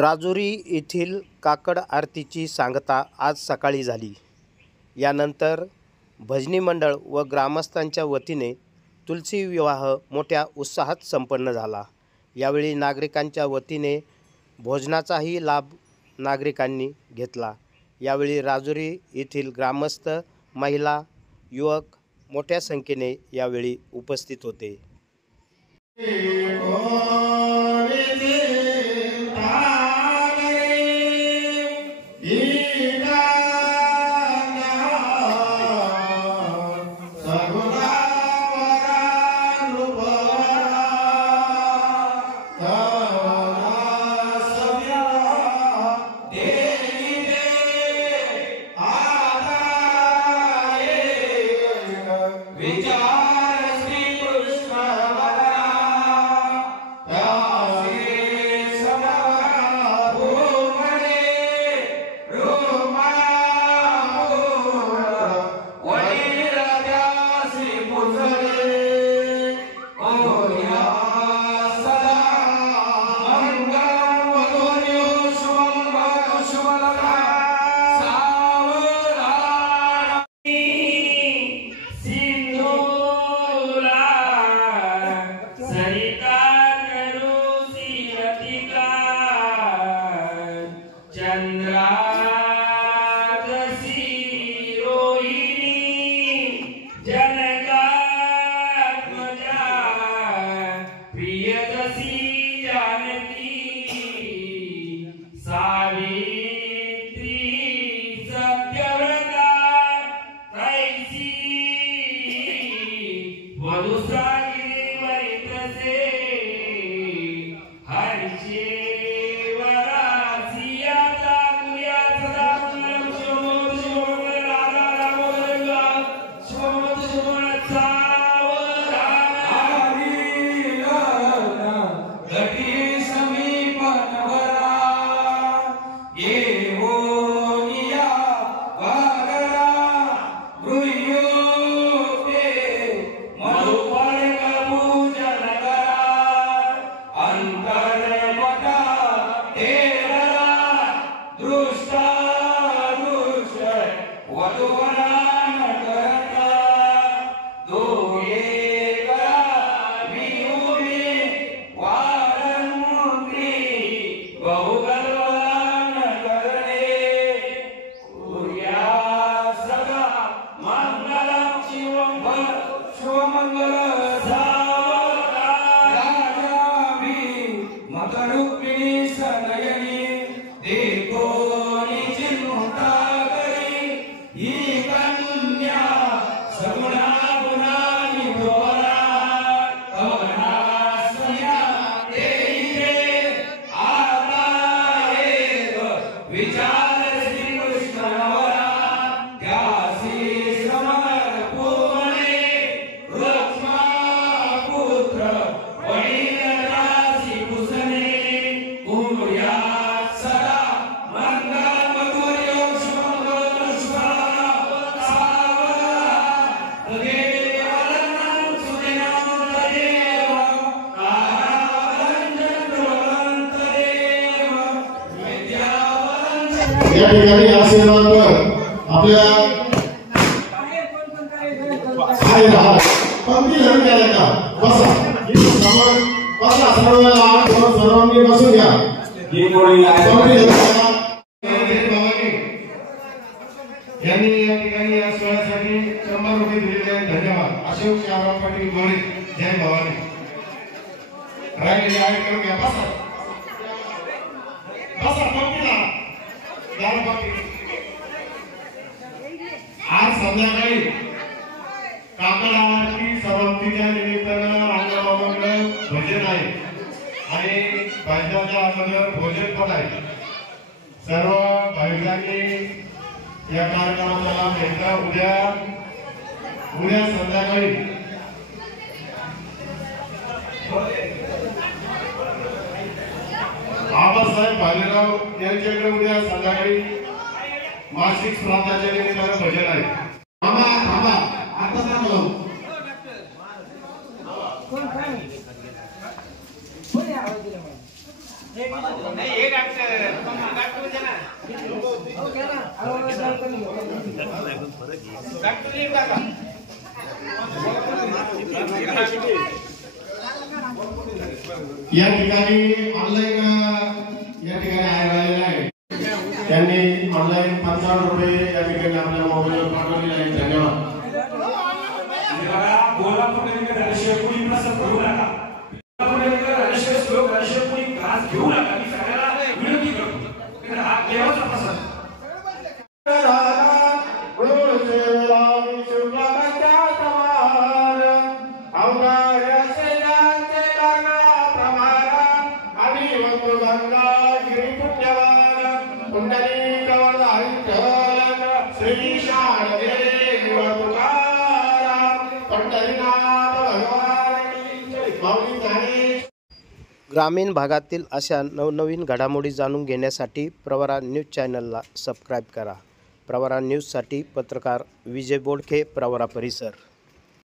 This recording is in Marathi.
राजुरी येथील काकड आरतीची सांगता आज सकाळी झाली। यानंतर भजनी मंडळ व ग्रामस्थांच्या वतीने तुलसी विवाह मोठ्या उत्साहात संपन्न झाला। यावेळी नागरिकांच्या वतीने भोजनाचाही लाभ नागरिकांनी घेतला। यावेळी राजुरी येथील ग्रामस्थ, महिला, युवक मोठ्या संख्येने यावेळी उपस्थित होते। या ठिकाणी आशीर्वाद आपल्या आहे राहा पंक्ती धरून घ्या का बसा समोर बसा सर्वांनी बसून घ्या ही मोडी यांनी या ठिकाणी या सोहळ्यासाठी 100 रुपये दिलेले आहेत। धन्यवाद। अशोक शाहराव पाटील मोरे, जय भवानी। राहिलेले आहे करून घ्या बसा बसा पंक्तीला आज संध्याकाळी काकड आरती समाप्तीच्या निमित्तानं अंगबाबांकडे भजन आहे आणि भजनाच्या अगोदर भोजन पण आहे। सर्व भाविकांनी या कार्यक्रमाला लाभ घ्यायचा। उद्या संध्याकाळी आबासाहेब भालेराव यांच्याकडे उद्या संध्याकाळी मासिक श्राद्धाच्या निमित्तानं भजन आहे। थांबा आता सांगलो नहीं एक डॉक्टर या ठिकाणी ऑनलाईन राहिलेला आहे त्यांनी ऑनलाईन 55 रुपये या ठिकाणी आपल्या मोबाईलवर पाठवलेले आहेत. धन्यवाद. ग्रामीण भागातील अशा नवनवीन घडामोडी जाणून घेण्यासाठी प्रवरा न्यूज चॅनलला सबस्क्राईब करा. प्रवरा न्यूजसाठी पत्रकार विजय बोडखे, प्रवरा परिसर.